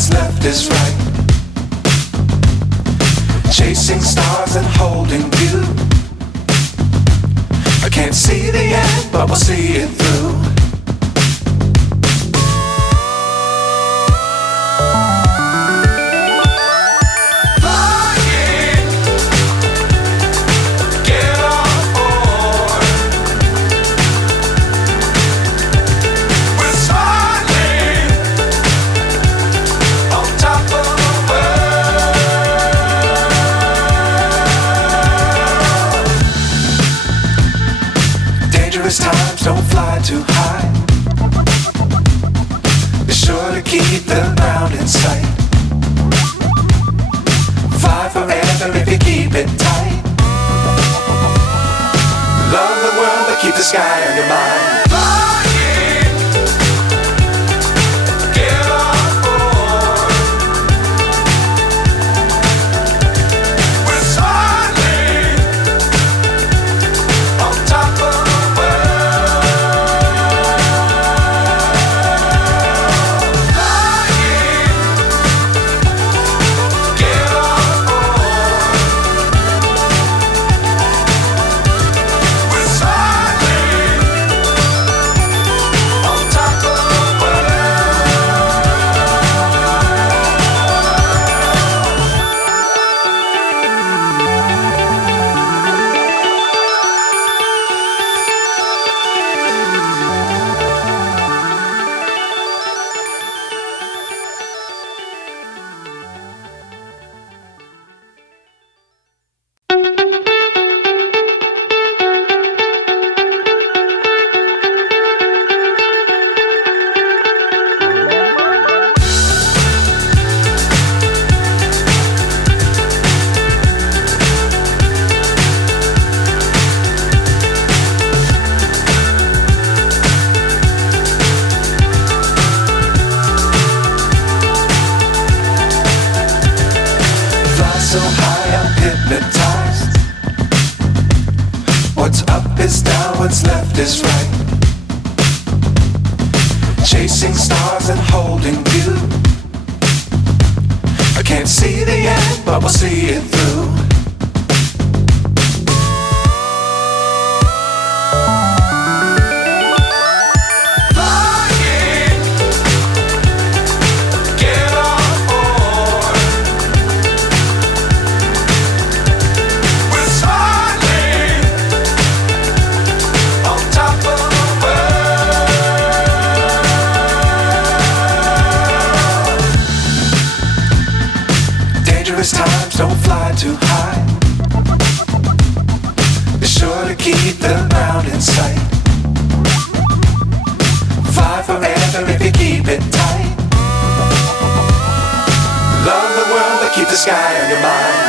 what's left is right. Chasing stars and holding you. I can't see the end, but we'll see it through. Times don't fly too high. Be sure to keep the ground in sight. Fly forever if you keep it tight. Love the world but keep the sky on your mind. So high I'm hypnotized. What's up is down, what's left is right. Chasing stars and holding you. I can't see the end, but we'll see it through. Times don't fly too high. Be sure to keep the ground in sight. Fly forever if you keep it tight. Love the world but keep the sky on your mind.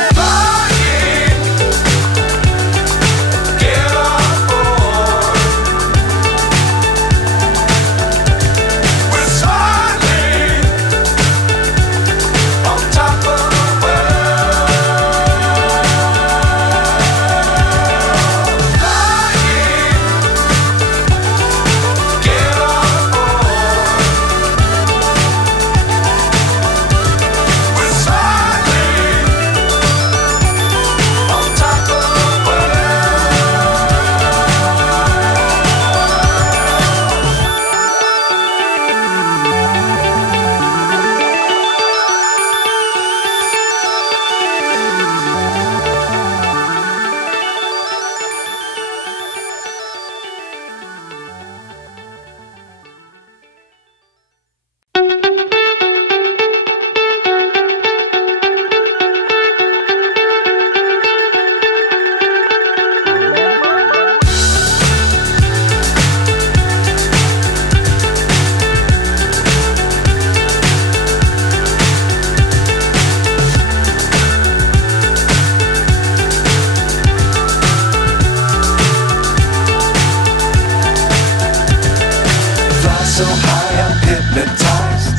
So high I'm hypnotized.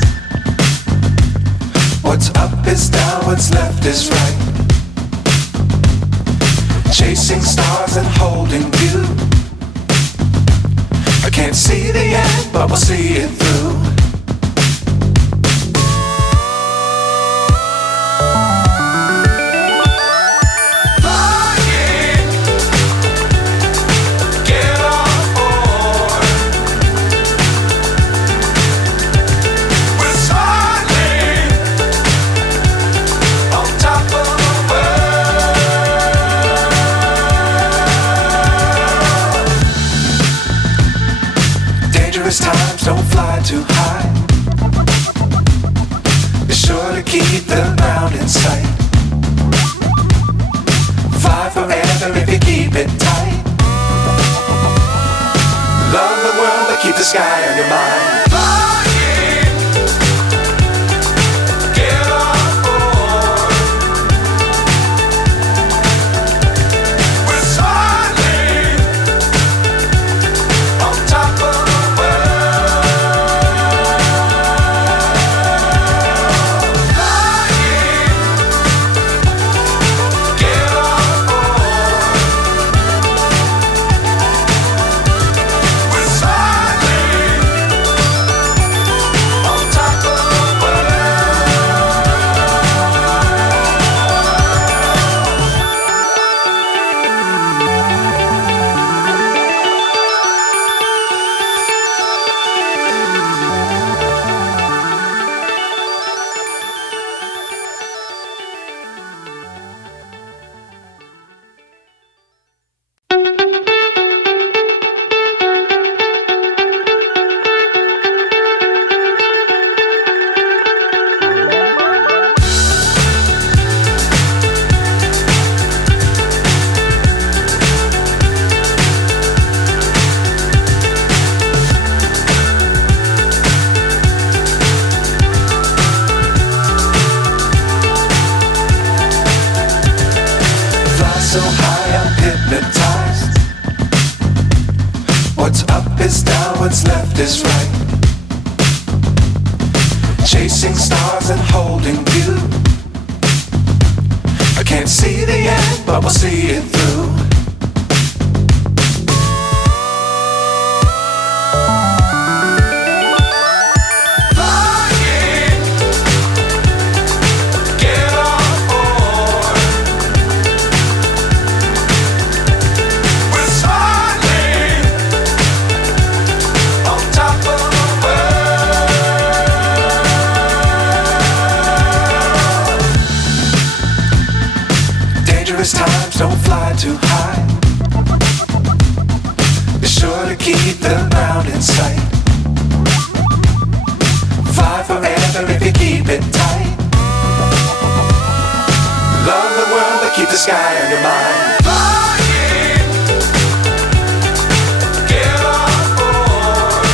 What's up is down, what's left is right. Chasing stars and holding you. I can't see the end, but we'll see it through. don't fly too high. Be sure to keep the ground in sight. Fly forever if you keep it tight. Love the world but keep the sky on your mind. Flying, get on board. We're soaring on top of the world. Flying, get on board. We're soaring on top of the so high I'm hypnotized. What's up is down, what's left is right. Chasing stars and holding you. I can't see the end, but we'll see it through. Flying, get on board. We're soaring on top of the world. Dangerous times, don't fly too high. Be sure to keep the ground in sight. Fly forever if you keep it tight. Love the world but keep the sky on your mind. Flying, get on board.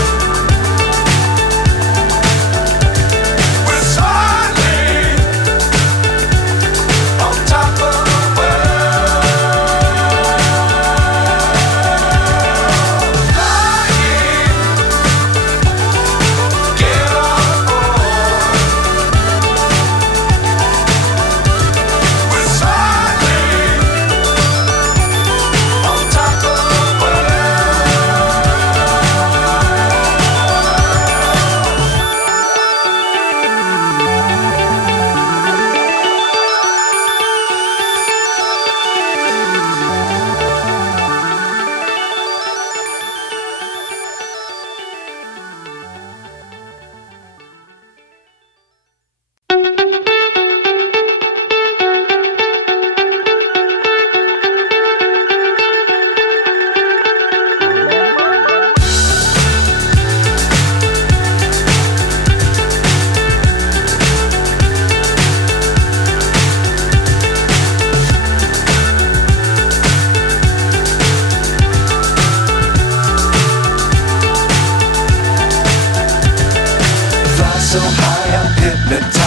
We're soaring on top of the world. Flying, get on board. We're soaring on top of the world. Fly so high I'm hypnotized.